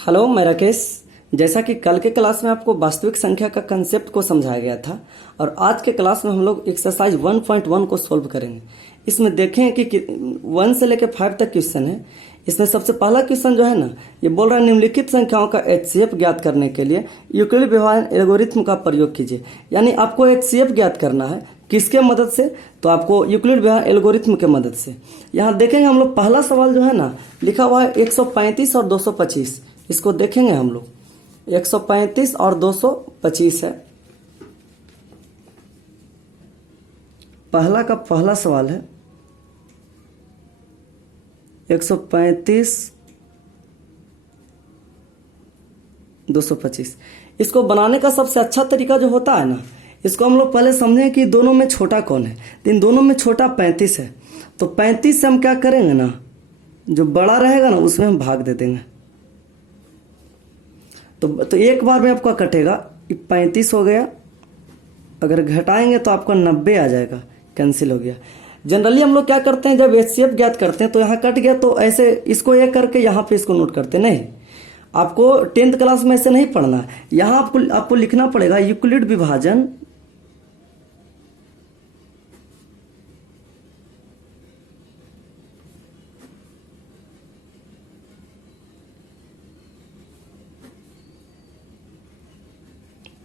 Hello, मैं राकेश। जैसा कि कल के क्लास में आपको वास्तविक संख्या का कंसेप्ट को समझाया गया था और आज के क्लास में हम लोग एक्सरसाइज 1.1 को सॉल्व करेंगे। इसमें देखें कि 1 से लेकर 5 तक क्वेश्चन है। इसमें सबसे पहला क्वेश्चन जो है ना, ये बोल रहा है निम्नलिखित संख्याओं का एचसीएफ ज्ञात करने के लिए यूक्लिड विभाजन एल्गोरिथम का प्रयोग कीजिए। यानी आपको एचसीएफ ज्ञात करना है किसके मदद से? तो आपको यूक्लिड विभाजन एल्गोरिथम के मदद से। यहाँ देखेंगे हम लोग पहला सवाल जो है ना, लिखा हुआ है 135 और 225। इसको देखेंगे हम लोग। 135 और 225 है। पहला का पहला सवाल है 135 225। इसको बनाने का सबसे अच्छा तरीका जो होता है ना, इसको हम लोग पहले समझें कि दोनों में छोटा कौन है। तो इन दोनों में छोटा 35 है। तो 35 से हम क्या करेंगे ना, जो बड़ा रहेगा ना उसमें हम भाग दे देंगे। तो एक बार में आपका कटेगा, 35 हो गया। अगर घटाएंगे तो आपका 90 आ जाएगा, कैंसिल हो गया। जनरली हम लोग क्या करते हैं, जब एचसीएफ ज्ञात करते हैं तो यहाँ कट गया तो ऐसे इसको ये करके यहाँ पे इसको नोट करते नहीं। आपको 10th क्लास में ऐसे नहीं पढ़ना। यहाँ आपको लिखना पड़ेगा यूक्लिड विभाजन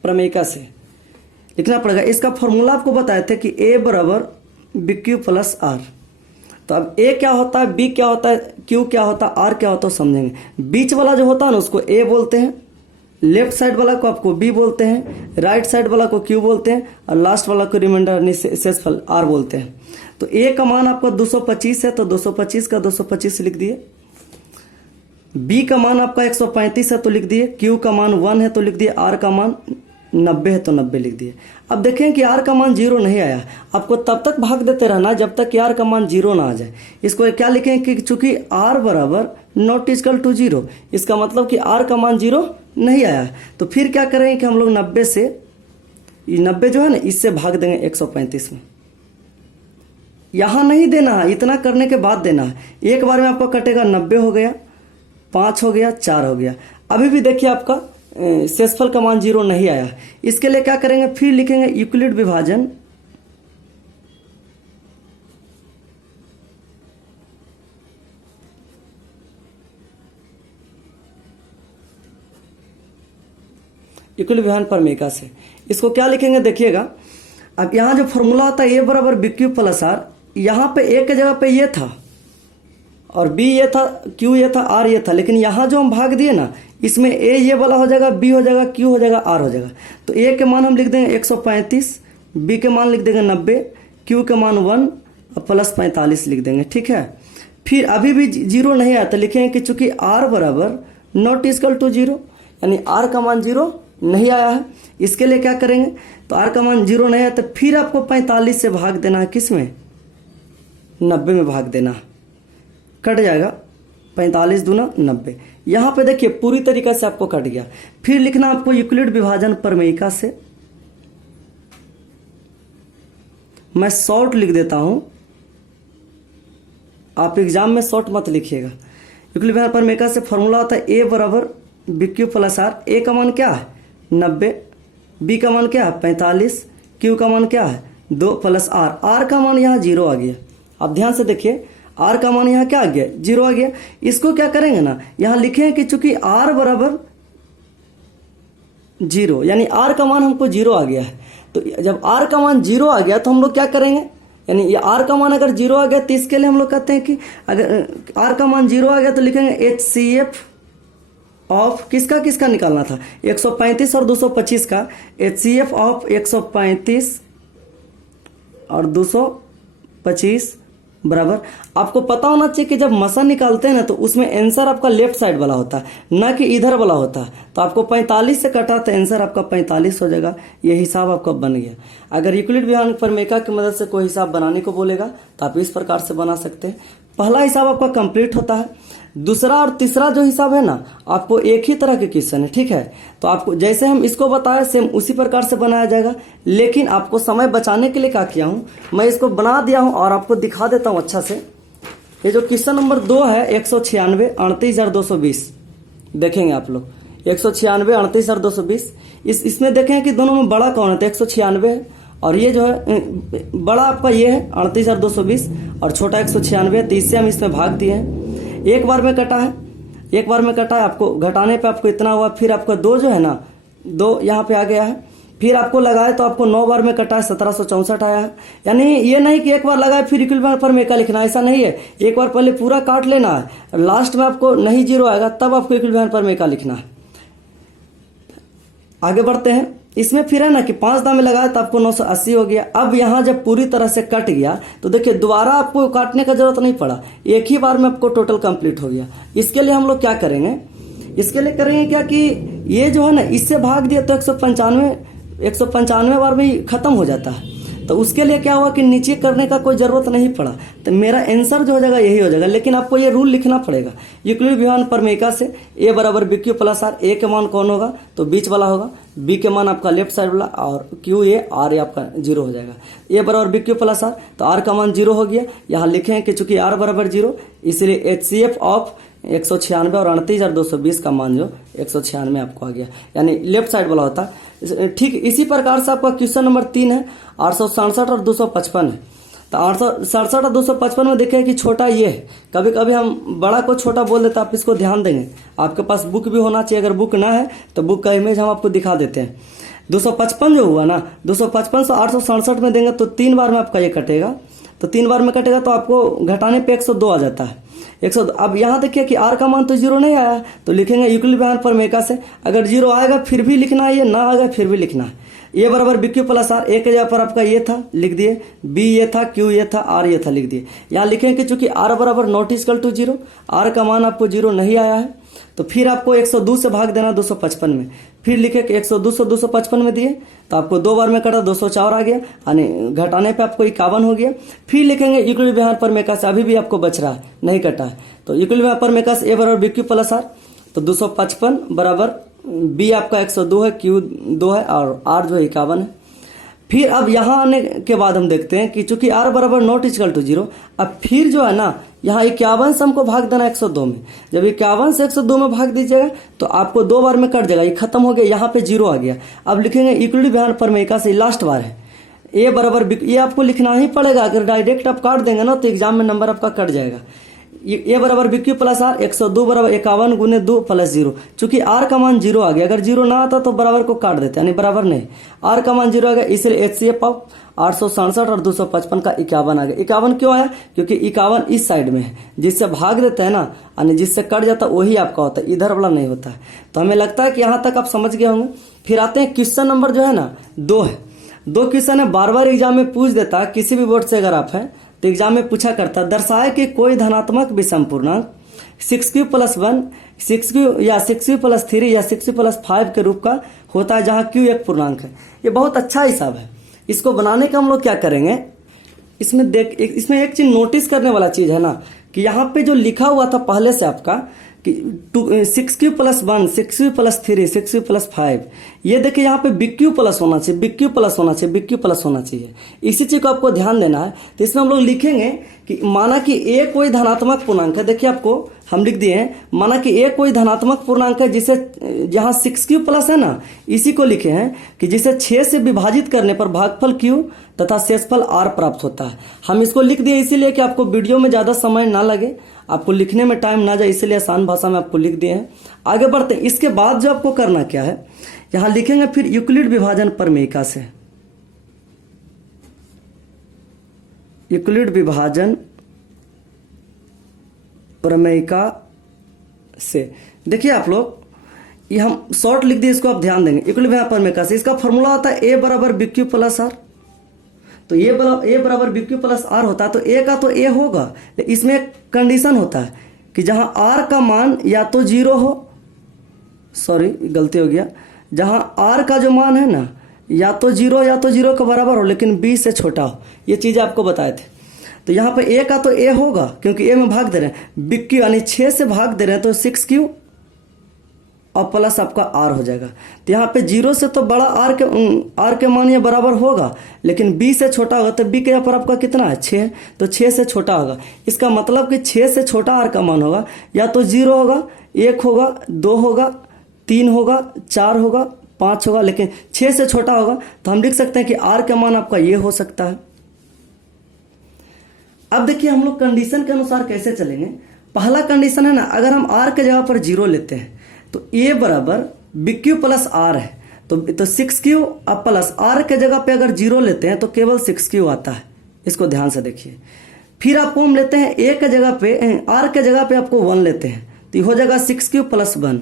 प्रमेयिका से लिखना पड़ेगा। इसका फॉर्मूला आपको बताए थे कि ए बराबर बी क्यू प्लस आर। तो अब ए क्या होता है, बी क्या होता है, क्यू क्या होता है, आर क्या होता है समझेंगे। बीच वाला जो होता है ना उसको ए बोलते हैं, लेफ्ट साइड वाला को आपको बी बोलते हैं, राइट साइड वाला को क्यू बोलते हैं और लास्ट वाला को रिमाइंडर शेषफल आर बोलते हैं। तो ए का मान आपका 225 है तो 225 का 225 लिख दिए। बी का मान आपका 135 है तो लिख दिए। क्यू का मान 1 है तो लिख दिए। आर का मान 90 है तो 90 लिख दिए। अब देखें कि आर का मान 0 नहीं आया। आपको तब तक भाग देते रहना जब तक कि आर का मान 0 ना आ जाए। इसको क्या लिखें कि चूंकि आर बराबर नॉट इक्वल टू 0, इसका मतलब कि आर का मान 0 नहीं आया। तो फिर क्या करेंगे कि हम लोग 90 से, 90 जो है ना इससे भाग देंगे 135 में। यहां नहीं देना है, इतना करने के बाद देना है। एक बार में आपका कटेगा, 90 हो गया, 5 हो गया, 4 हो गया। अभी भी देखिए आपका शेषफल का मान 0 नहीं आया। इसके लिए क्या करेंगे, फिर लिखेंगे यूक्लिड विभाजन यूक्लिड विभाजन प्रमेयिका से। इसको क्या लिखेंगे देखिएगा। अब यहां जो फॉर्मूला होता है ए बराबर बी क्यू प्लस आर, यहां पे ए के जगह पे ये था और बी ये था, क्यू ये था, आर ये था। लेकिन यहां जो हम भाग दिए ना, इसमें ए ये वाला हो जाएगा, बी हो जाएगा, क्यू हो जाएगा, आर हो जाएगा। तो ए के मान हम लिख देंगे 135, बी के मान लिख देंगे 90, क्यू के मान 1 और प्लस 45 लिख देंगे। ठीक है। फिर अभी भी 0 नहीं आया तो लिखेंगे कि चूंकि आर बराबर नॉट इक्वल टू 0, यानी आर का मान 0 नहीं आया है। इसके लिए क्या करेंगे, तो आर का मान 0 नहीं आया तो फिर आपको 45 से भाग देना है। किस में? 90 में भाग देना है। कट जाएगा 45 दूना 90। यहां पे देखिए पूरी तरीका से आपको कट गया। फिर लिखना आपको यूक्लिड विभाजन प्रमेयिका से। मैं शॉर्ट लिख देता हूं, आप एग्जाम में शॉर्ट मत लिखिएगा। यूक्लिड विभाजन प्रमेयिका से फॉर्मूला होता है ए बराबर बी क्यू प्लस आर। ए का मान क्या है 90, बी का मान क्या है 45, क्यू का मान क्या है 2 प्लस आर। आर का मान यहाँ 0 आ गया। अब ध्यान से देखिए, आर का मान यहाँ क्या आ गया 0 आ गया। इसको क्या करेंगे ना, यहाँ लिखें कि चूंकि आर बराबर 0, यानी आर का मान हमको 0 आ गया है। तो जब आर का मान 0 आ गया तो हम लोग क्या करेंगे, यानी ये आर का मान अगर 0 आ गया तो इसके लिए हम लोग कहते हैं कि अगर आर का मान 0 आ गया तो लिखेंगे एचसीएफ ऑफ किसका किसका निकालना था, 135 और 225 का। एचसीएफ ऑफ 135 और 225 बराबर, आपको पता होना चाहिए कि जब मसा निकालते हैं ना तो उसमें आंसर आपका लेफ्ट साइड वाला होता है, ना कि इधर वाला होता है। तो आपको 45 से कटा तो आंसर आपका 45 हो जाएगा। ये हिसाब आपका बन गया। अगर यूक्लिड विभाजन प्रमेयिका की मदद से कोई हिसाब बनाने को बोलेगा तो आप इस प्रकार से बना सकते हैं। पहला हिसाब आपका कंप्लीट होता है। दूसरा और तीसरा जो हिसाब है ना, आपको एक ही तरह के क्वेश्चन है। ठीक है। तो आपको जैसे हम इसको बताए सेम उसी प्रकार से बनाया जाएगा। लेकिन आपको समय बचाने के लिए क्या किया हूं, मैं इसको बना दिया हूं और आपको दिखा देता हूं अच्छा से। ये जो क्वेश्चन नंबर 2 है 196 38,220, देखेंगे आप लोग 196, 38 और 220। इसमें देखें कि दोनों में बड़ा कौन है, तो 196 है, और ये जो है बड़ा आपका ये है 38 और 220, और छोटा 196 है। तो इससे हम इसमें भाग दिए हैं। एक बार में कटा है, एक बार में कटा है, आपको घटाने पे आपको इतना हुआ, फिर आपका 2 जो है ना, 2 यहाँ पे आ गया है, फिर आपको लगाए तो आपको 9 बार में कटा है, 1764 आया है। यानी ये नहीं कि एक बार लगाए फिर इक्विवेलेंट फॉर्मिका लिखना, ऐसा नहीं है। एक बार पहले पूरा काट लेना है, लास्ट में आपको नहीं जीरो आएगा तब आपको इक्विवेलेंट फॉर्मिका लिखना है। आगे बढ़ते हैं। इसमें फिर है ना कि 5 दाम में लगाया तो आपको 980 हो गया। अब यहाँ जब पूरी तरह से कट गया तो देखिए दोबारा आपको काटने का जरूरत नहीं पड़ा, एक ही बार में आपको टोटल कंप्लीट हो गया। इसके लिए हम लोग क्या करेंगे, इसके लिए करेंगे क्या कि ये जो है ना इससे भाग दिया तो 195 बार में ही खत्म हो जाता है। तो उसके लिए क्या हुआ कि नीचे करने का कोई जरूरत नहीं पड़ा, तो मेरा आंसर जो हो जाएगा यही हो जाएगा। लेकिन आपको ये रूल लिखना पड़ेगा यूक्लिड विभाजन प्रमेयिका से ए बराबर बी क्यू प्लस आर। ए के मान कौन होगा, तो बीच वाला होगा, बी के मान आपका लेफ्ट साइड वाला, और क्यू ए, आर ए आपका 0 हो जाएगा। ए बराबर बी क्यू प्लस आर, तो आर का मान 0 हो गया। यहाँ लिखें कि चूंकि आर बराबर 0, इसलिए HCF ऑफ 196 और 38 और 220 का मान जो 196 आपको आ गया, यानी लेफ्ट साइड वाला होता है। ठीक इसी प्रकार से आपका क्वेश्चन नंबर 3 है, 867 और 255 है। तो 867 और 255 में देखें कि छोटा ये है, कभी कभी हम बड़ा को छोटा बोल देते हैं, आप इसको ध्यान देंगे। आपके पास बुक भी होना चाहिए, अगर बुक ना है तो बुक का इमेज हम आपको दिखा देते हैं। 255 जो हुआ ना, 255 से 867 में देंगे तो 3 बार में आपका ये कटेगा, तो 3 बार में कटेगा तो आपको घटाने पे 102 आ जाता है। 102। अब यहाँ देखिए कि आर का मान तो 0 नहीं आया, तो लिखेंगे यूक्लिड विभाजन प्रमेयिका से, अगर 0 आएगा फिर भी लिखना है, ये ना आएगा फिर भी लिखना है। ए बराबर बी क्यू प्लस आर, ए के जगह पर आपका ये था लिख दिए, बी ये था, क्यू ये था, आर ये था लिख दिए। यहाँ लिखेंगे कि चूंकि आर बराबर नॉट इक्वल टू 0, आर का मान आपको 0 नहीं आया है, तो फिर आपको 102 से भाग देना 255 में। फिर लिखे कि 102 से 255 में दिए तो आपको 2 बार में कटा 204 आ गया, यानी घटाने पे आपको 51 हो गया। फिर लिखेंगे यूक्लिड विभाजन प्रमेयिका से, अभी भी आपको बच रहा है, नहीं कटा है, तो यूक्लिड विभाजन प्रमेयिका से ए बराबर बी क्यू प्लस आर, तो 255 बराबर बी आपका 102 है, क्यू 2 है, और आर जो है 51 है। फिर अब यहाँ आने के बाद हम देखते हैं कि चूंकि आर बराबर नॉट इक्वल टू 0, अब फिर जो है ना यहाँ 51 से हमको भाग देना 102 में। जब 51 से 102 में भाग दीजिएगा तो आपको 2 बार में कट जाएगा, ये खत्म हो गया, यहाँ पे 0 आ गया। अब लिखेंगे यूक्लिड विभाजन प्रमेयिका से, लास्ट बार है ए बराबर, ये आपको लिखना ही पड़ेगा, अगर डायरेक्ट आप काट देंगे ना तो एग्जाम में नंबर आपका कट जाएगा। ए बराबर बी क्यू प्लस आर, 102 बराबर 51 गुने 2 प्लस 0। चूंकि आर का मान 0 आ गया, अगर 0 ना आता तो बराबर को काट देते, यानी बराबर नहीं, आर का मान 0 आ गया, इसलिए HCF ऑफ 867 और 255 का 51 आ गया। 51 क्यों आया, क्योंकि 51 इस साइड में है, जिससे भाग देते हैं ना, यानी जिससे कट जाता है वही आपका होता है, इधर वाला नहीं होता है। तो हमें लगता है कि यहाँ तक आप समझ गए होंगे। फिर आते हैं क्वेश्चन नंबर जो है ना 2 है, 2 क्वेश्चन है, बार बार एग्जाम में पूछ देता है, किसी भी बोर्ड से अगर आप है तो एग्जाम में पूछा करता है, दर्शाए कि कोई धनात्मक विषम पूर्णांक 6q + 1, 6q या 6q + 3 या 6q + 5 के रूप का होता है, जहां q एक पूर्णांक है। ये बहुत अच्छा हिसाब है। इसको बनाने का हम लोग क्या करेंगे, इसमें इसमें एक चीज नोटिस करने वाला चीज है ना, कि यहाँ पे जो लिखा हुआ था पहले से आपका कि 6q + 1, 6q + 3, 6q + 5, ये देखिए यहाँ पे BQ प्लस होना चाहिए, BQ प्लस होना चाहिए, BQ प्लस होना चाहिए। इसी चीज को आपको ध्यान देना है। तो इसमें हम लोग लिखेंगे कि माना कि ए कोई धनात्मक पूर्णांक है, देखिए आपको हम लिख दिए हैं, माना कि ए कोई धनात्मक पूर्णांक है जिसे जहां 6q प्लस है ना, इसी को लिखे हैं कि जिसे 6 से विभाजित करने पर भागफल q तथा शेषफल r प्राप्त होता है। हम इसको लिख दिए इसीलिए कि आपको वीडियो में ज्यादा समय ना लगे, आपको लिखने में टाइम ना जाए, इसलिए आसान भाषा में आपको लिख दिए हैं। आगे बढ़ते हैं। इसके बाद जो आपको करना क्या है, यहां लिखेंगे फिर यूक्लिड विभाजन प्रमेयिका से, यूक्लिड विभाजन प्रमेयिका से। देखिए आप लोग, ये हम शॉर्ट लिख दिए, इसको आप ध्यान देंगे। यूक्लिड विभाजन प्रमेयिका से इसका फॉर्मूला होता है ए बराबर बी क्यू प्लस आर। तो ए बराबर बी क्यू प्लस आर होता है, तो ए का तो ए होगा, इसमें एक कंडीशन होता है कि जहां आर का मान या तो 0 हो, सॉरी गलती हो गया, जहां आर का जो मान है ना या तो 0 के बराबर हो, लेकिन b से छोटा हो। ये चीजें आपको बताए थे। तो यहाँ पे ए का तो ए होगा, क्योंकि ए में भाग दे रहे हैं, BQ यानी 6 से भाग दे रहे हैं, तो 6q और प्लस आपका आर हो जाएगा। तो यहाँ पे 0 से तो बड़ा आर के मान ये बराबर होगा, लेकिन b से छोटा होगा, तो b के यहाँ पर आपका कितना है 6, तो 6 से छोटा होगा। इसका मतलब कि 6 से छोटा आर का मान होगा, या तो 0 होगा 1 होगा, 2 होगा, 3 होगा, 4 होगा, 5 होगा, लेकिन 6 से छोटा होगा। तो हम लिख सकते हैं कि R का मान आपका ये हो सकता है। अब देखिए हम लोग कंडीशन के अनुसार कैसे चलेंगे। पहला कंडीशन है ना, अगर हम R के जगह पर 0 लेते हैं तो A बराबर BQ प्लस R है, तो 6Q अब प्लस R के जगह पे अगर 0 लेते हैं तो केवल 6Q आता है। इसको ध्यान से देखिए। फिर आपको हम लेते हैं A के जगह पे, R के जगह पे आपको 1 लेते हैं तो हो जाएगा 6Q प्लस 1।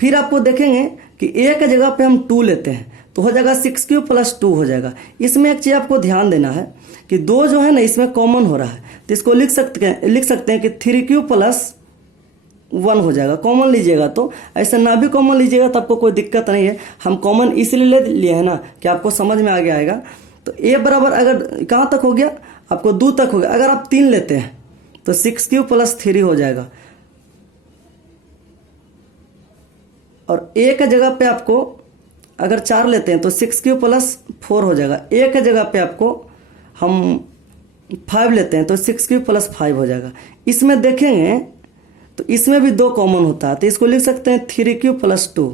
फिर आपको देखेंगे कि A के जगह पे हम 2 लेते हैं तो हो जाएगा 6Q प्लस 2 हो जाएगा। इसमें एक चीज़ आपको ध्यान देना है कि 2 जो है ना इसमें कॉमन हो रहा है, तो इसको लिख सकते हैं कि 3Q प्लस 1 हो जाएगा। कॉमन लीजिएगा, तो ऐसा ना भी कॉमन लीजिएगा तो आपको कोई दिक्कत नहीं है। हम कॉमन इसलिए ले लिए हैं ना कि आपको समझ में आगे आएगा। तो A बराबर अगर कहाँ तक हो गया, आपको 2 तक हो गया। अगर आप 3 लेते हैं तो 6Q प्लस 3 हो जाएगा, और A के जगह पे आपको अगर 4 लेते हैं तो 6Q प्लस 4 हो जाएगा। A के जगह पे आपको हम 5 लेते हैं तो 6Q प्लस 5 हो जाएगा। इसमें देखेंगे तो इसमें भी 2 कॉमन होता है, तो इसको लिख सकते हैं 3Q प्लस 2।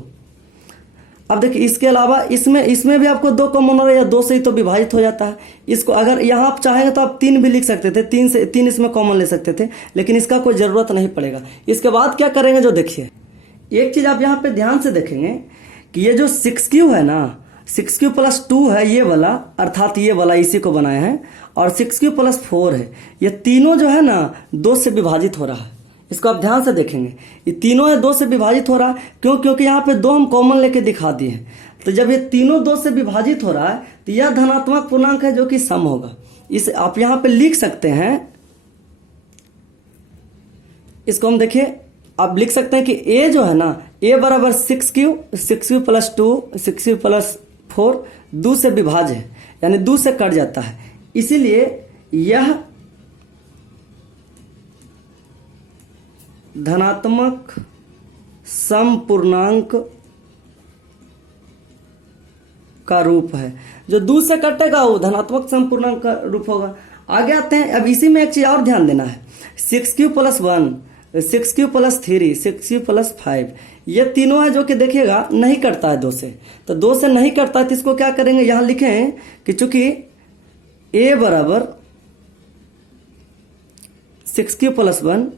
अब देखिए इसके अलावा इसमें भी आपको 2 कॉमन हो रहा है, या 2 से ही तो विभाजित हो जाता है। इसको अगर यहाँ आप चाहेंगे तो आप 3 भी लिख सकते थे, 3 इसमें कॉमन ले सकते थे, लेकिन इसका कोई ज़रूरत नहीं पड़ेगा। इसके बाद क्या करेंगे, जो देखिए एक चीज़ आप यहाँ पे ध्यान से देखेंगे कि ये जो 6Q है ना, 6Q प्लस 2 है ये वाला, अर्थात ये वाला इसी को बनाए हैं, और 6Q प्लस 4 है, ये तीनों जो है ना 2 से विभाजित हो रहा है। इसको आप ध्यान से देखेंगे, ये तीनों है 2 से विभाजित हो रहा है। क्यों? क्योंकि यहाँ पे 2 हम कॉमन लेके दिखा दिए हैं। तो जब ये तीनों 2 से विभाजित हो रहा है तो यह धनात्मक पूर्णांक है जो कि सम होगा। इसे आप यहाँ पे लिख सकते हैं। इसको हम देखिए, आप लिख सकते हैं कि A जो है ना, A बराबर 6Q प्लस 2, 6Q प्लस 4 2 से विभाज्य है, यानी 2 से कट जाता है। इसीलिए यह धनात्मक समपूर्णांक का रूप है। जो 2 से कटेगा वो धनात्मक समपूर्णांक का रूप होगा। आगे आते हैं। अब इसी में एक चीज और ध्यान देना है, 6Q plus 1, 6Q plus 3, 6Q plus 5, ये तीनों है जो कि देखिएगा नहीं कटता है 2 से। तो 2 से नहीं कटता है तो इसको क्या करेंगे, यहां लिखें कि चूंकि A बराबर 6Q प्लस 1,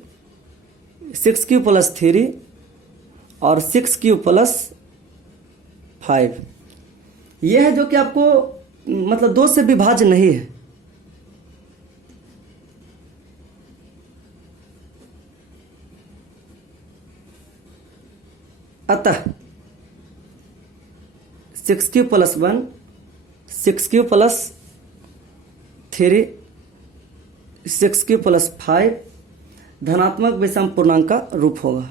6Q प्लस 3 और 6Q प्लस 5, यह है जो कि आपको मतलब 2 से विभाज्य नहीं है। अतः 6Q plus 1, 6Q plus 3, 6Q plus 5 धनात्मक विषम पूर्णांक का रूप होगा।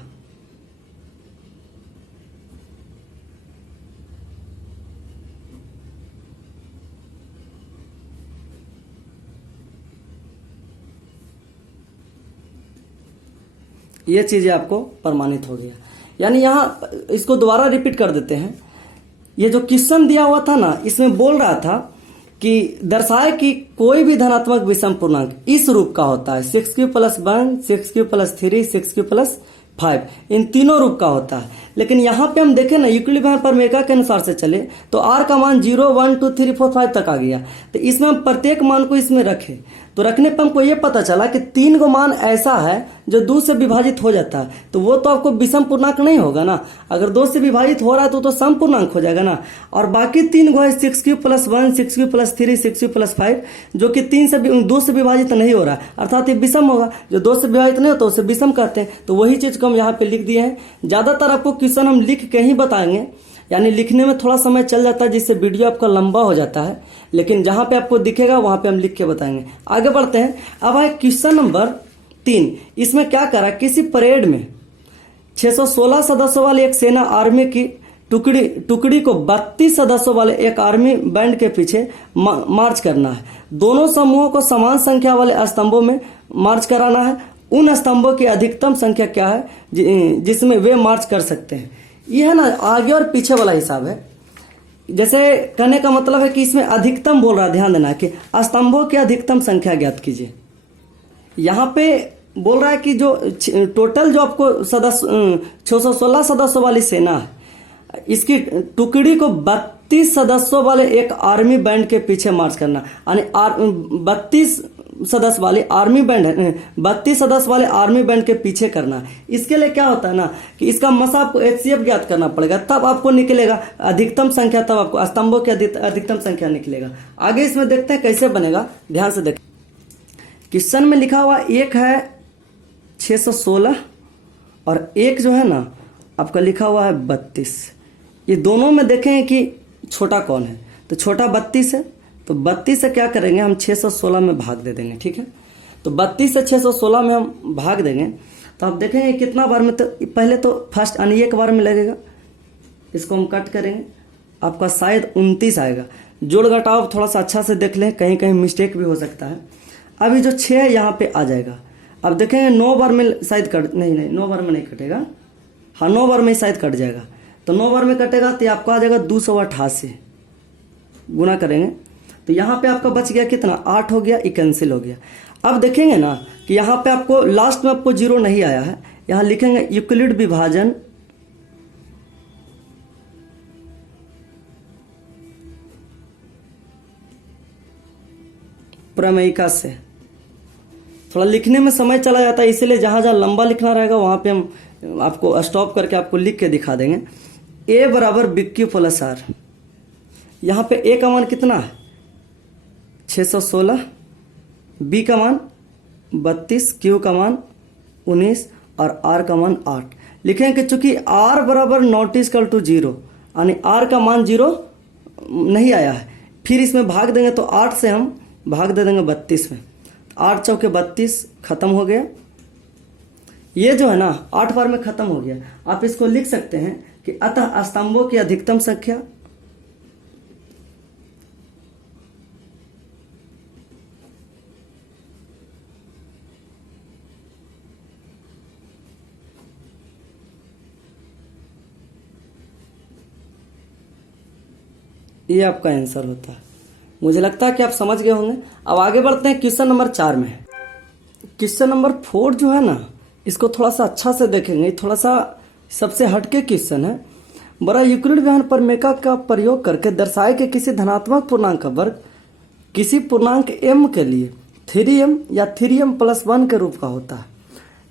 ये चीजें आपको प्रमाणित हो गया। यानी यहाँ इसको दोबारा रिपीट कर देते हैं। ये जो क्वेश्चन दिया हुआ था ना, इसमें बोल रहा था कि दर्शाए कि कोई भी धनात्मक विषम पूर्णांक इस रूप का होता है, 6Q plus 1, 6Q plus 3, 6Q plus 5, इन तीनों रूप का होता है। लेकिन यहाँ पे हम देखें ना, यूक्लिड प्रमेय के अनुसार से चले तो R का मान 0, 1, 2, 3, 4, 5 तक आ गया। तो इसमें हम प्रत्येक मान को इसमें रखें तो रखने पर हमको ये पता चला कि 3 को मान ऐसा है जो 2 से विभाजित हो जाता है, तो वो तो आपको विषम पूर्णांक नहीं होगा ना। अगर 2 से विभाजित हो रहा है तो सम पूर्णांक हो जाएगा ना। और बाकी 3 को है 6Q plus 1, 6Q plus 3, 6Q plus 5, जो कि 2 से विभाजित नहीं हो रहा है, अर्थात ये विषम होगा। जो 2 से विभाजित नहीं होता उसे विषम कहते हैं। तो वही चीज को हम यहाँ पे लिख दिए हैं। ज्यादातर आपको क्वेश्चन हम लिख के ही बताएंगे, यानी लिखने में थोड़ा समय चल जाता है जिससे वीडियो आपका लंबा हो जाता है, लेकिन जहां पे आपको दिखेगा वहां पे हम लिख के बताएंगे। आगे बढ़ते हैं। अब आए क्वेश्चन नंबर 3। इसमें क्या करा, किसी परेड में 616 सदस्यों वाली एक सेना आर्मी की टुकड़ी को 32 सदस्यों वाले एक आर्मी बैंड के पीछे मार्च करना है। दोनों समूहों को समान संख्या वाले स्तंभों में मार्च कराना है। उन स्तंभों की अधिकतम संख्या क्या है जिसमें वे मार्च कर सकते हैं। यह है ना आगे और पीछे वाला हिसाब है। जैसे कहने का मतलब है कि इसमें अधिकतम बोल रहा, ध्यान देना कि स्तंभों की अधिकतम संख्या ज्ञात कीजिए। यहाँ पे बोल रहा है कि जो टोटल जो आपको सदस्य 616 सदस्यों वाली सेना है, इसकी टुकड़ी को 32 सदस्यों वाले एक आर्मी बैंड के पीछे मार्च करना, यानी 32 सदस्य वाले आर्मी बैंड है, 32 सदस्य वाले आर्मी बैंड के पीछे करना है। इसके लिए क्या होता है ना कि इसका मसा आपको HCF ज्ञात करना पड़ेगा, तब आपको निकलेगा अधिकतम संख्या, तब आपको स्तंभों की अधिकतम संख्या निकलेगा। आगे इसमें देखते हैं कैसे बनेगा, ध्यान से देखें। क्वेश्चन में लिखा हुआ एक है 616 और एक जो है ना आपका लिखा हुआ है 32। ये दोनों में देखें कि छोटा कौन है, तो छोटा 32 है, तो 32 से क्या करेंगे हम 616 में भाग दे देंगे, ठीक है। तो 32 से 616 में हम भाग देंगे तो आप देखेंगे कितना बार में, तो पहले तो फर्स्ट यानी एक बार में लगेगा, इसको हम कट करेंगे, आपका शायद 29 आएगा। जोड़ घटाव थोड़ा सा अच्छा से देख लें, कहीं कहीं मिस्टेक भी हो सकता है। अभी जो 6 है यहाँ पे आ जाएगा। अब देखेंगे 9 बार में शायद कट, नहीं 9 बार में नहीं कटेगा, हाँ 9 बार में शायद कट जाएगा। तो 9 बार में कटेगा तो आपको आ जाएगा 288, गुना करेंगे तो यहाँ पे आपका बच गया कितना, 8 हो गया, ये कैंसिल हो गया। अब देखेंगे ना कि यहाँ पे आपको लास्ट में आपको 0 नहीं आया है, यहाँ लिखेंगे यूक्लिड विभाजन प्रमेयिका से। थोड़ा लिखने में समय चला जाता है, इसीलिए जहाँ जहाँ लंबा लिखना रहेगा वहाँ पे हम आपको स्टॉप करके आपको लिख के दिखा देंगे। A बराबर BQ प्लस R, यहाँ पे A का मान कितना है 616, B का मान 32, Q का मान 19 और R का मान 8। लिखेंगे कि चूंकि R बराबर नॉट इक्वल टू 0, यानी R का मान 0 नहीं आया है, फिर इसमें भाग देंगे तो 8 से हम भाग दे देंगे 32 में, 8 चौके 32 खत्म हो गया। ये जो है ना 8 बार में खत्म हो गया। आप इसको लिख सकते हैं कि अतः स्तंभों की अधिकतम संख्या ये आपका आंसर होता है। मुझे लगता है कि आप समझ गए होंगे। अब आगे बढ़ते हैं, क्वेश्चन नंबर 4 में। क्वेश्चन नंबर 4 जो है ना, इसको थोड़ा सा अच्छा से देखेंगे, थोड़ा सा सबसे हटके क्वेश्चन है। बड़ा यूक्लिड विभाजन प्रमेय का प्रयोग करके दर्शाए कि किसी धनात्मक पूर्णांक का वर्ग किसी पूर्णांक m के लिए 3m या 3m प्लस 1 के रूप का होता है।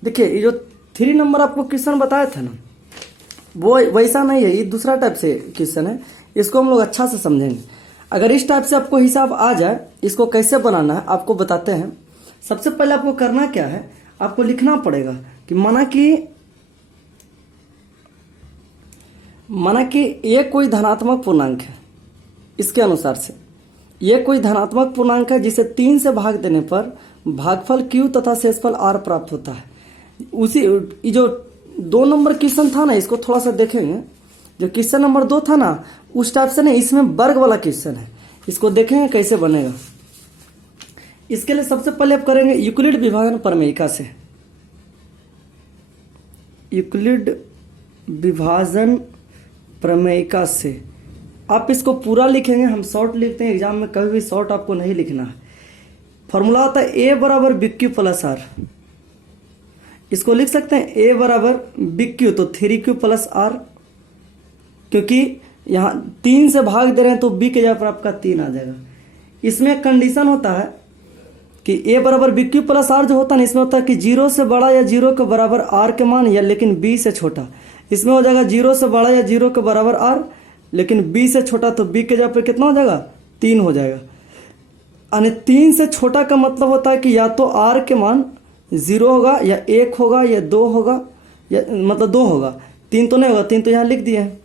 देखिए ये जो 3 नंबर आपको क्वेश्चन बताया था ना, वो वैसा नहीं है, ये दूसरा टाइप से क्वेश्चन है। इसको हम लोग अच्छा से समझेंगे। अगर इस टाइप से आपको हिसाब आ जाए, इसको कैसे बनाना है आपको बताते हैं। सबसे पहले आपको करना क्या है, आपको लिखना पड़ेगा कि माना कि ये कोई धनात्मक पूर्णांक है, इसके अनुसार से ये कोई धनात्मक पूर्णांक है जिसे 3 से भाग देने पर भागफल Q तथा शेषफल R प्राप्त होता है। उसी जो 2 नंबर क्वेश्चन था ना, इसको थोड़ा सा देखेंगे। जो क्वेश्चन नंबर 2 था ना, उस टाइप से नहीं, इसमें वर्ग वाला क्वेश्चन है। इसको देखेंगे कैसे बनेगा। इसके लिए सबसे पहले आप करेंगे यूक्लिड विभाजन प्रमेयिका से। यूक्लिड विभाजन प्रमेयिका से आप इसको पूरा लिखेंगे। हम शॉर्ट लिखते हैं, एग्जाम में कभी भी शॉर्ट आपको नहीं लिखना है। फॉर्मूला होता है A बराबर BQ प्लस R। इसको लिख सकते हैं A बराबर BQ, तो 3Q प्लस R, क्योंकि यहाँ 3 से भाग दे रहे हैं तो B के जगह पर आपका 3 आ जाएगा। इसमें कंडीशन होता है कि A बराबर BQ प्लस R जो होता है ना, इसमें होता है कि 0 से बड़ा या 0 के बराबर R के मान, या लेकिन B से छोटा। इसमें हो जाएगा 0 से बड़ा या 0 के बराबर R, लेकिन B से छोटा, तो B के जगह पर कितना हो जाएगा 3 हो जाएगा। यानी 3 से छोटा का मतलब होता है कि या तो R के मान 0 होगा या 1 होगा या 2 होगा, या मतलब 2 होगा, 3 तो नहीं होगा। 3 तो यहाँ लिख दिए हैं।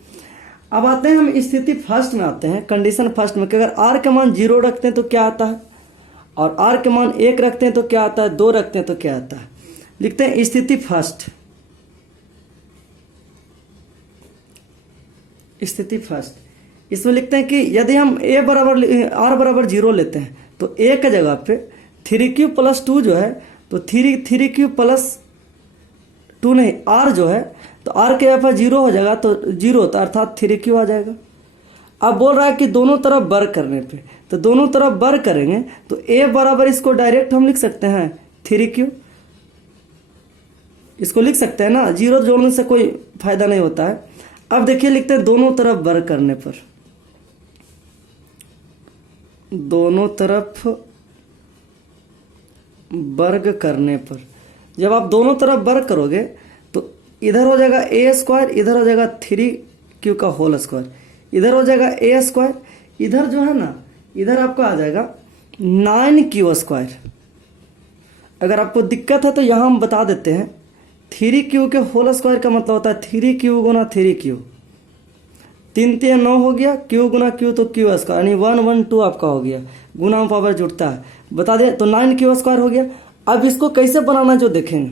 अब आते हैं हम स्थिति फर्स्ट में, आते हैं कंडीशन फर्स्ट में कि अगर R के मान 0 रखते हैं तो क्या आता है, और R के मान 1 रखते हैं तो क्या आता है, 2 रखते हैं तो क्या आता है। लिखते हैं स्थिति फर्स्ट। स्थिति फर्स्ट इसमें लिखते हैं कि यदि हम R बराबर 0 लेते हैं तो A के जगह पे 3Q प्लस 2 जो है, तो 3Q प्लस 2 नहीं, R जो है, तो R के जगह पर 0 हो जाएगा, तो 0 तो अर्थात 3Q आ जाएगा। अब बोल रहा है कि दोनों तरफ वर्ग करने पे, तो दोनों तरफ वर्ग करेंगे तो A बराबर इसको डायरेक्ट हम लिख सकते हैं 3Q, इसको लिख सकते हैं ना, जीरो जोड़ने से कोई फायदा नहीं होता है। अब देखिए लिखते हैं दोनों तरफ वर्ग करने पर, दोनों तरफ वर्ग करने पर, जब आप दोनों तरफ वर्ग करोगे तो इधर हो जाएगा ए स्क्वायर, इधर हो जाएगा 3q का होल स्क्वायर, इधर हो जाएगा ए स्क्वायर, इधर जो है ना, इधर आपका आ जाएगा 9q स्क्वायर। अगर आपको दिक्कत है तो यहाँ हम बता देते हैं, 3q के होल स्क्वायर का मतलब होता है 3q गुना 3q, 3 3 9 हो गया, q गुना q तो q स्क्वायर, यानी 1 1 2 आपका हो गया, गुना में पावर जुड़ता है, बता दें तो 9q स्क्वायर हो गया। अब इसको कैसे बनाना जो देखेंगे,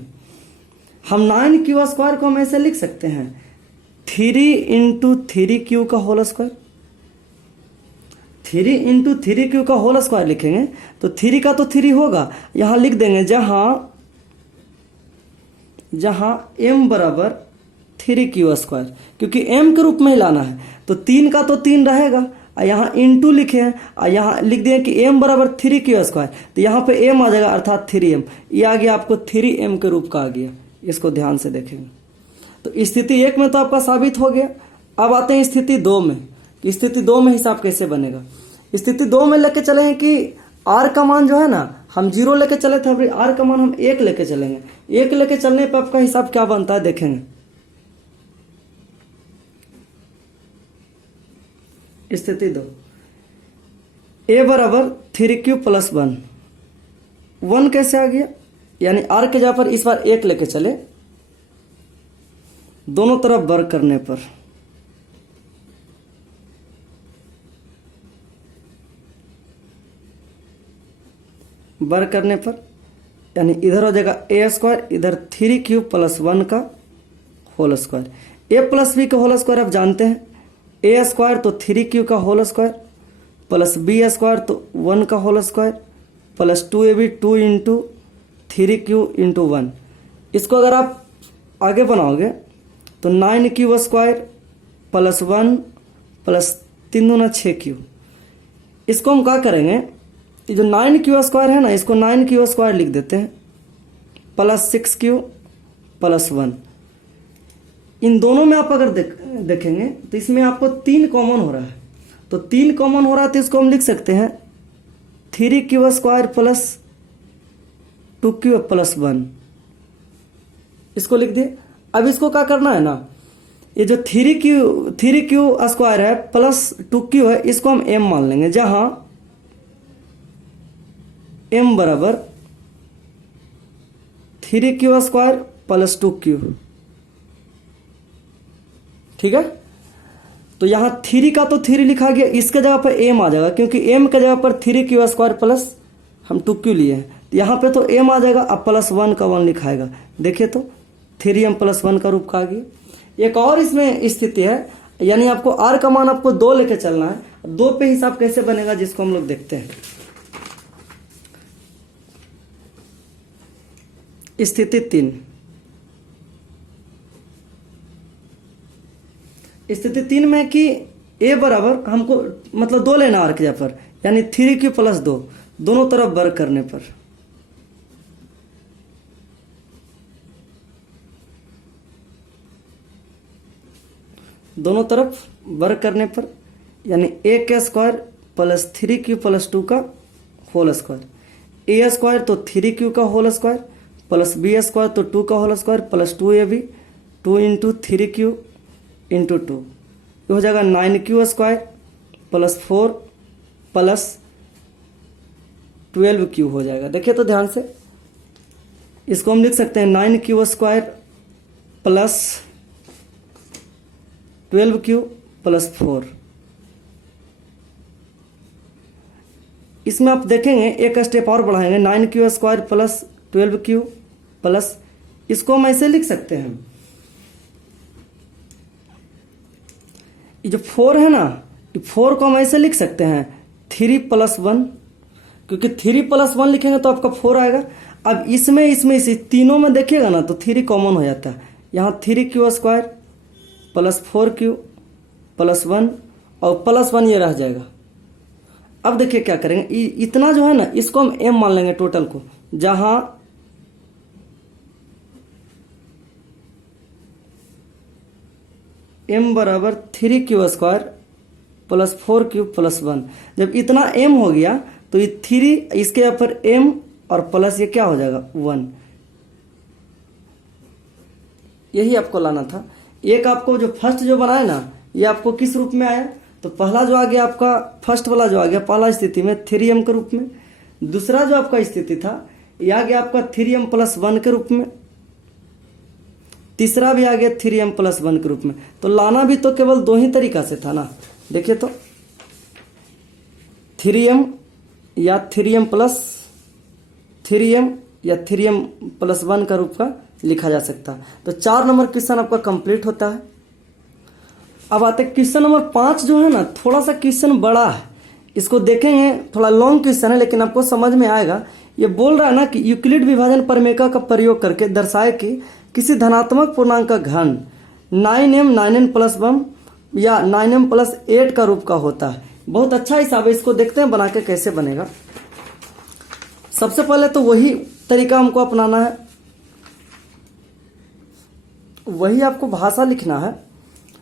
हम 9q स्क्वायर को हम ऐसे लिख सकते हैं 3 इंटू 3q का होल स्क्वायर, 3 इंटू 3q का होल स्क्वायर लिखेंगे तो 3 का तो 3 होगा, यहाँ लिख देंगे जहाँ m बराबर 3q स्क्वायर, क्योंकि m के रूप में ही लाना है तो 3 का तो 3 रहेगा, यहाँ इंटू लिखे हैं और यहाँ लिख दिए कि m बराबर 3q स्क्वायर, तो यहाँ पे m आ जाएगा अर्थात 3m, ये आ गया आपको 3m के रूप का आ गया। इसको ध्यान से देखेंगे तो स्थिति 1 में तो आपका साबित हो गया। अब आते हैं स्थिति 2 में, स्थिति 2 में हिसाब कैसे बनेगा। स्थिति 2 में लेके चलेंगे कि r का मान जो है ना, हम 0 लेके चले थे, अभी r का मान हम 1 लेके चलेंगे, 1 लेके चलने पर आपका हिसाब क्या बनता है देखेंगे। स्थिति 2, a बराबर 3q प्लस 1, 1 कैसे आ गया, यानी r के जगह पर इस बार 1 लेके चले, दोनों तरफ वर्ग करने पर यानी इधर हो जाएगा a स्क्वायर, इधर 3q प्लस 1 का whole square, a plus B का होल स्क्वायर आप जानते हैं, a स्क्वायर तो 3q का whole square plus b square तो 1 का whole square plus 2ab 2 into 3q into 1। इसको अगर आप आगे बनाओगे तो 9q स्क्वायर प्लस 1 प्लस 3 दूना 6q। इसको हम क्या करेंगे, ये जो 9q स्क्वायर है ना, इसको 9q स्क्वायर लिख देते हैं प्लस 6q प्लस 1। इन दोनों में आप अगर देखेंगे तो इसमें आपको 3 कॉमन हो रहा है, तो 3 कॉमन हो रहा है तो इसको हम लिख सकते हैं 3q square plus 2q plus 1, इसको लिख दिए। अब इसको क्या करना है ना, ये जो 3q स्क्वायर है प्लस 2q है, इसको हम m मान लेंगे, जहां m बराबर 3q स्क्वायर प्लस 2q, ठीक है। तो यहाँ 3 का तो 3 लिखा गया, इसके जगह पर m आ जाएगा, क्योंकि m के जगह पर 3q स्क्वायर प्लस हम 2q लिए हैं, तो यहाँ पे तो m आ जाएगा, अब प्लस 1 का 1 लिखाएगा, देखिए तो 3m प्लस 1 का रूप का आ गया। एक और इसमें स्थिति है, यानी आपको r का मान आपको 2 लेके चलना है, 2 पे हिसाब कैसे बनेगा जिसको हम लोग देखते हैं। स्थिति 3, स्थिति 3 में कि a बराबर हमको मतलब 2 लेना r के जगह पर, यानी 3q प्लस 2, दोनों तरफ वर्ग करने पर यानी a का स्क्वायर प्लस 3q प्लस 2 का होल स्क्वायर, a स्क्वायर तो 3q का whole square plus b square तो 2 का whole square plus 2ab 2 into 3q into 2, ये हो जाएगा 9q square plus 4 plus 12q हो जाएगा। देखिए तो ध्यान से, इसको हम लिख सकते हैं 9q square plus 12q plus 4। इसमें आप देखेंगे एक स्टेप और बढ़ाएंगे, 9q square plus 12q plus, इसको हम ऐसे लिख सकते हैं, ये जो 4 है ना, ये 4 को हम ऐसे लिख सकते हैं 3 प्लस 1, क्योंकि 3 प्लस 1 लिखेंगे तो आपका 4 आएगा। अब इसमें इसे तीनों में देखिएगा ना तो 3 कॉमन हो जाता है, यहाँ 3q square plus 4q plus 1 और प्लस 1 ये रह जाएगा। अब देखिए क्या करेंगे, इतना जो है ना इसको हम m मान लेंगे टोटल को, जहां m बराबर 3q² प्लस 4q प्लस 1। जब इतना m हो गया तो ये 3 इसके ऊपर m और प्लस ये क्या हो जाएगा 1। यही आपको लाना था। एक आपको जो फर्स्ट जो बनाया ना ये आपको किस रूप में आया, तो पहला जो आ गया आपका फर्स्ट वाला जो आ गया पहला स्थिति में 3m के रूप में। दूसरा जो आपका स्थिति था ये आ गया आपका 3m प्लस 1 के रूप में। तीसरा भी आ गया 3m प्लस 1 के रूप में। तो लाना भी तो केवल दो ही तरीका से था ना। देखिए तो 3m या 3m प्लस 3m या 3m प्लस 1 का रूप का लिखा जा सकता है। तो 4 नंबर क्वेश्चन आपका कंप्लीट होता है। अब आते क्वेश्चन नंबर 5 जो है ना थोड़ा सा क्वेश्चन बड़ा है, इसको देखेंगे, थोड़ा लॉन्ग क्वेश्चन है लेकिन आपको समझ में आएगा। ये बोल रहा है ना कि यूक्लिड विभाजन प्रमेय का प्रयोग करके दर्शाए कि किसी धनात्मक पूर्णांक का घन 9m 9n प्लस 1 या 9m प्लस 8 का रूप का होता है। बहुत अच्छा हिसाब है, इसको देखते हैं बना के कैसे बनेगा। सबसे पहले तो वही तरीका हमको अपनाना है, वही आपको भाषा लिखना है।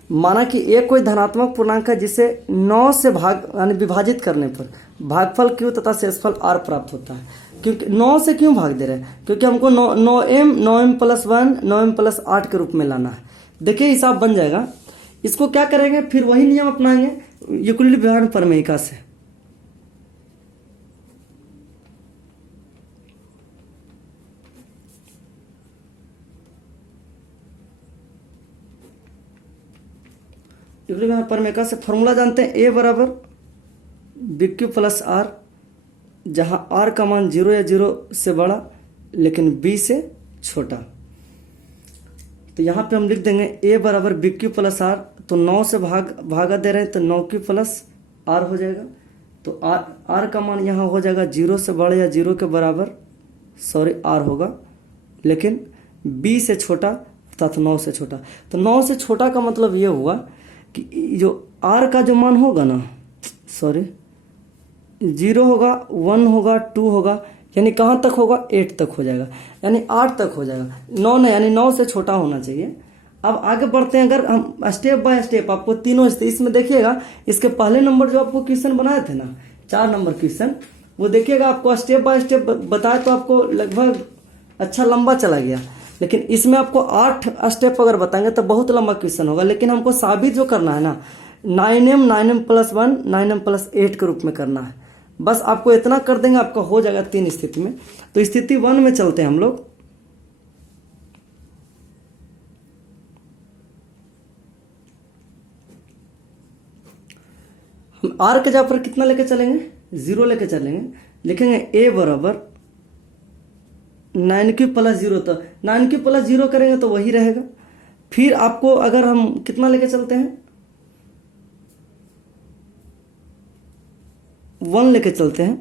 माना कि एक कोई धनात्मक पूर्णांक है जिसे 9 से भाग यानी विभाजित करने पर भागफल q तथा शेषफल r प्राप्त होता है। क्योंकि 9 से क्यों भाग दे रहे हैं, क्योंकि हमको 9m प्लस 1 9m प्लस 8 के रूप में लाना है। देखिए हिसाब बन जाएगा। इसको क्या करेंगे, फिर वही नियम अपनाएंगे यूक्लिड विभाजन प्रमेय से। यूक्लिड विभाजन प्रमेय से फॉर्मूला जानते हैं, a बराबर bq प्लस r, जहां r का मान 0 या 0 से बड़ा लेकिन b से छोटा। तो यहाँ पे हम लिख देंगे a बराबर bq प्लस r, तो 9 से भागा दे रहे हैं तो 9q प्लस r हो जाएगा। तो r का मान यहाँ हो जाएगा 0 से बड़ा या 0 के बराबर, सॉरी r होगा, लेकिन b से छोटा अर्थात 9 से छोटा। तो 9 से छोटा का मतलब ये हुआ कि जो r का जो मान होगा ना, सॉरी 0 होगा 1 होगा 2 होगा, यानी कहाँ तक होगा 8 तक हो जाएगा, यानी 8 तक हो जाएगा। 9 नहीं, यानी 9 से छोटा होना चाहिए। अब आगे बढ़ते हैं, अगर हम स्टेप बाय स्टेप आपको तीनों इसमें देखिएगा, इसके पहले नंबर जो आपको क्वेश्चन बनाए थे ना 4 नंबर क्वेश्चन, वो देखिएगा आपको स्टेप बाय स्टेप बताए तो आपको लगभग अच्छा लंबा चला गया। लेकिन इसमें आपको 8 स्टेप अगर बताएंगे तो बहुत लंबा क्वेश्चन होगा। लेकिन हमको साबित जो करना है ना 9m प्लस 1 9m प्लस 8 के रूप में करना है। बस आपको इतना कर देंगे आपका हो जाएगा 3 स्थिति में। तो स्थिति 1 में चलते हैं हम लोग। हम r के जगह पर कितना लेके चलेंगे, 0 लेके चलेंगे। लिखेंगे a बराबर 9q प्लस 0, तो 9q प्लस 0 करेंगे तो वही रहेगा। फिर आपको अगर हम कितना लेके चलते हैं 1 लेके चलते हैं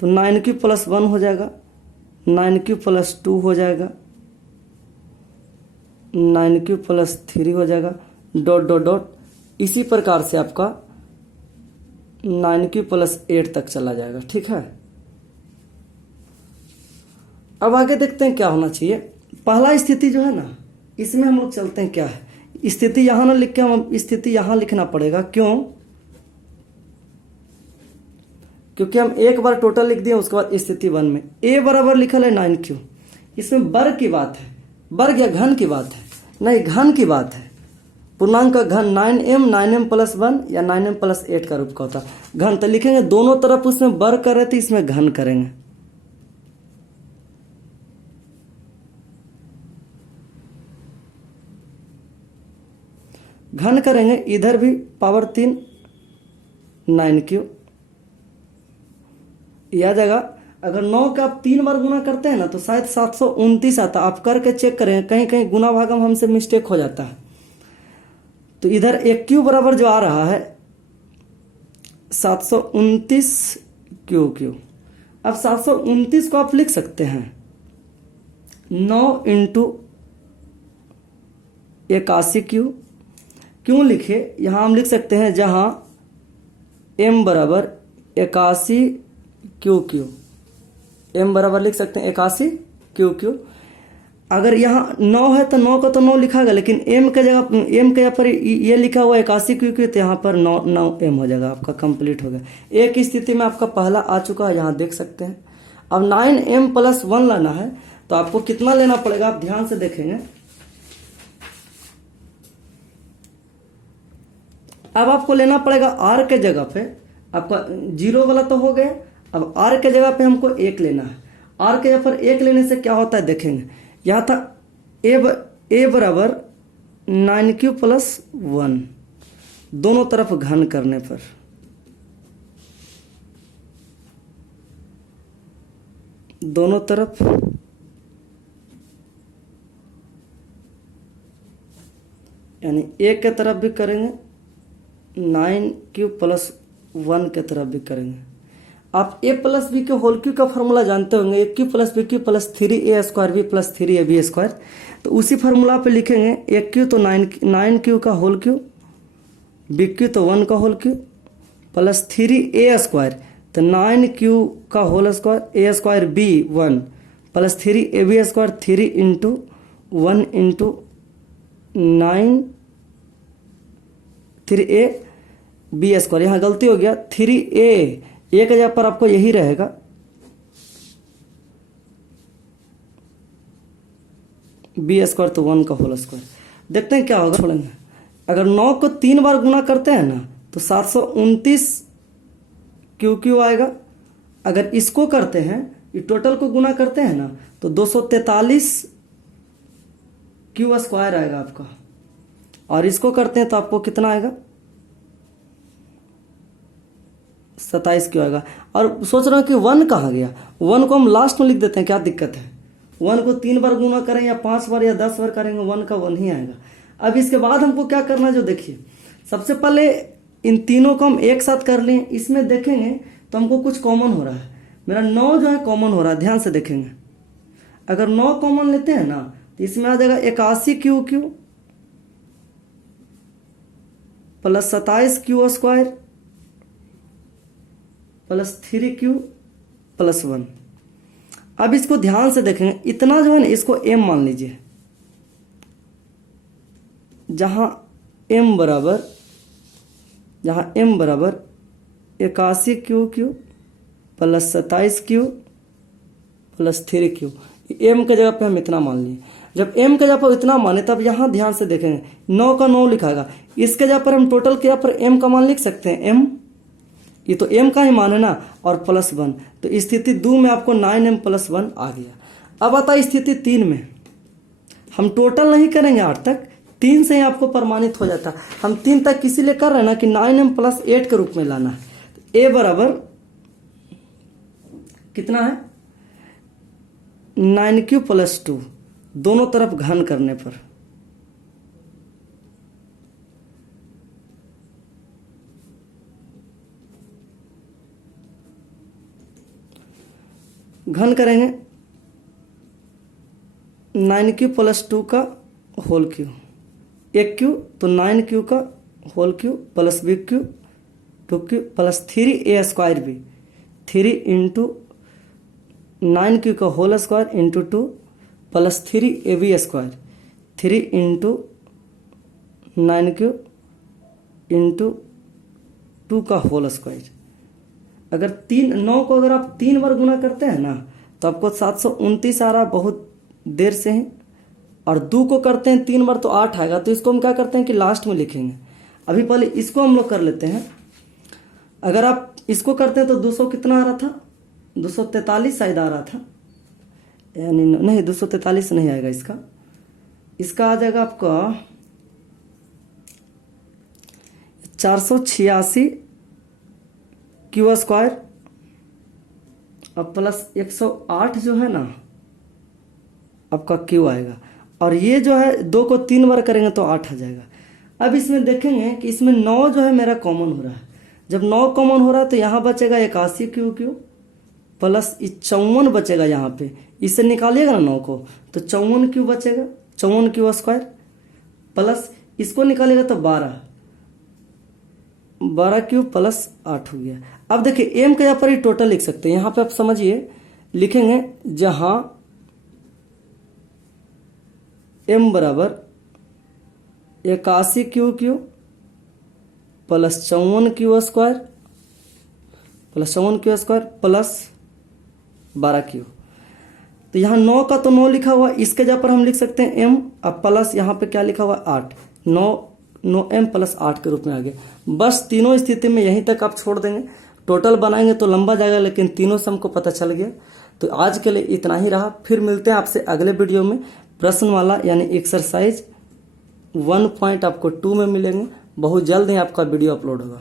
तो 9q प्लस 1 हो जाएगा, 9q प्लस 2 हो जाएगा, 9q प्लस 3 हो जाएगा, डॉट डॉट डॉट। इसी प्रकार से आपका 9q प्लस 8 तक चला जाएगा। ठीक है, अब आगे देखते हैं क्या होना चाहिए। पहला स्थिति जो है ना इसमें हम लोग चलते हैं, क्या है स्थिति यहां ना लिख के हम स्थिति यहां लिखना पड़ेगा। क्यों, क्योंकि हम एक बार टोटल लिख दिए, उसके बाद स्थिति 1 में a बराबर लिखल है 9q। इसमें वर्ग की बात है, वर्ग या घन की बात है, नहीं घन की बात है। पूर्णांक का घन 9m प्लस 1 या 9m प्लस 8 का रूप का होता है। घन तो लिखेंगे दोनों तरफ, उसमें वर्ग कर रहे थे इसमें घन करेंगे। घन करेंगे, इधर भी पावर 3 9q यह जगह। अगर 9 का आप 3 बार गुना करते हैं ना तो शायद 729 आता। आप करके चेक करें, कहीं कहीं गुना भागम हमसे मिस्टेक हो जाता है। तो इधर एक q बराबर जो आ रहा है 729 q। अब 729 को आप लिख सकते हैं 9 इंटू 81q। क्यों लिखे, यहां हम लिख सकते हैं जहां m बराबर 81 क्यू, m बराबर लिख सकते हैं 81 क्यू। अगर यहाँ 9 है तो 9 का तो 9 लिखा गया, लेकिन m के जगह पर ये लिखा हुआ 81 क्यू क्यू, तो यहाँ पर 9 m हो जाएगा, आपका कंप्लीट हो गया। एक स्थिति में आपका पहला आ चुका है, यहाँ देख सकते हैं। अब 9m + 1 लाना है, तो आपको कितना लेना पड़ेगा, आप ध्यान से देखेंगे। अब आपको लेना पड़ेगा r के जगह पे, आपका 0 वाला तो हो गया, अब r के जगह पे हमको 1 लेना है। r के जगह पर 1 लेने से क्या होता है देखेंगे, यहाँ था a बराबर 9q + 1, दोनों तरफ घन करने पर दोनों तरफ यानी एक के तरफ भी करेंगे, 9q + 1 के तरफ भी करेंगे। आप a + b के होल क्यू का फॉर्मूला जानते होंगे, aq + bq + 3a² b + 3ab²। तो उसी फार्मूला पे लिखेंगे, aq तो 9q का होल क्यू, bq तो 1 का होल क्यू, प्लस 3a², तो 9q का whole square, a² b 1 plus 3ab², 3 × 1 × 9 3a b²। यहाँ गलती हो गया, 3a एक जगह पर आपको यही रहेगा, b² तो 1 का होल स्क्वायर। देखते हैं क्या होगा, छोड़ेंगे। अगर 9 को 3 बार गुना करते हैं ना, तो 729 क्यू आएगा। अगर इसको करते हैं, ये टोटल को गुना करते हैं ना, तो 243 क्यू² आएगा आपका। और इसको करते हैं तो आपको कितना आएगा, 27 क्यों आएगा। और सोच रहे हो कि 1 कहाँ गया, 1 को हम लास्ट में लिख देते हैं, क्या दिक्कत है। 1 को 3 बार गुना करें या 5 बार या 10 बार करेंगे, 1 का 1 ही आएगा। अब इसके बाद हमको क्या करना है, जो देखिए, सबसे पहले इन तीनों को हम एक साथ कर लिए। इसमें देखेंगे तो हमको कुछ कॉमन हो रहा है, मेरा 9 जो है कॉमन हो रहा है, ध्यान से देखेंगे। अगर 9 कॉमन लेते हैं ना, तो इसमें आ जाएगा 81 क्यू प्लस 27 क्यू² प्लस 3q + 1। अब इसको ध्यान से देखेंगे, इतना जो है ना, इसको m मान लीजिए, जहां m बराबर 81 Q plus 27q plus 3q, m के जगह पे हम इतना मान लिए। जब m के जगह पर इतना माने, तब यहां ध्यान से देखेंगे, 9 का 9 लिखाएगा, इसके जगह पर हम टोटल के जगह पर m का मान लिख सकते हैं, m, ये तो m का ही मान है ना, और +1। तो स्थिति 2 में आपको 9m + 1 आ गया। अब आता है स्थिति 3 में, हम टोटल नहीं करेंगे 8 तक, 3 से ही आपको प्रमाणित हो जाता। हम 3 तक किसी लिए कर रहे हैं ना, कि 9m + 8 के रूप में लाना है। a बराबर कितना है, 9q + 2, दोनों तरफ घन करने पर घन करेंगे, 9q + 2 का होल क्यू, 1q तो 9q का whole Q plus bq 2q plus 3a² b, 3 × 9q का whole square into 2 plus 3ab², 3 × 9q into 2 का होल स्क्वायर। अगर 9 को अगर आप 3 बार गुना करते हैं ना, तो आपको 729 आ रहा है बहुत देर से ही, और 2 को करते हैं 3 बार तो 8 आएगा। तो इसको हम क्या करते हैं कि लास्ट में लिखेंगे। अभी पहले इसको हम लोग कर लेते हैं। अगर आप इसको करते हैं तो 200 कितना आ रहा था, 243 शायद आ रहा था, यानी नहीं 243 नहीं आएगा, इसका आ जाएगा आपका 486 क्यू² और प्लस 108 जो है ना आपका क्यू आएगा। और ये जो है 2 को 3 बार करेंगे तो 8 आ जाएगा। अब इसमें देखेंगे कि इसमें 9 जो है मेरा कॉमन हो रहा है। जब 9 कॉमन हो रहा है तो यहाँ बचेगा 81 क्यू प्लस 54 बचेगा, यहाँ पे इससे निकालिएगा ना 9 को, तो 54 क्यू बचेगा, 54 क्यू² प्लस इसको निकालिएगा तो 12 क्यू प्लस 8 हो गया। अब देखिए m के यहाँ पर ही टोटल लिख सकते हैं। यहाँ पे आप समझिए, लिखेंगे जहाँ m बराबर 81 Q Q plus 54 Q square plus 12 Q. तो यहाँ 9 का तो 9 लिखा हुआ, इसके जगह पर हम लिख सकते हैं m, अब प्लस यहाँ पे क्या लिखा हुआ 8, 9 m प्लस 8 के रूप में आ गया। बस तीनों स्थिति में यहीं तक आप छोड़ देंगे, टोटल बनाएंगे तो लंबा जाएगा, लेकिन तीनों से हमको पता चल गया। तो आज के लिए इतना ही रहा, फिर मिलते हैं आपसे अगले वीडियो में। प्रश्न वाला यानी एक्सरसाइज 1 पॉइंट आपको 2 में मिलेंगे। बहुत जल्द ही आपका वीडियो अपलोड होगा।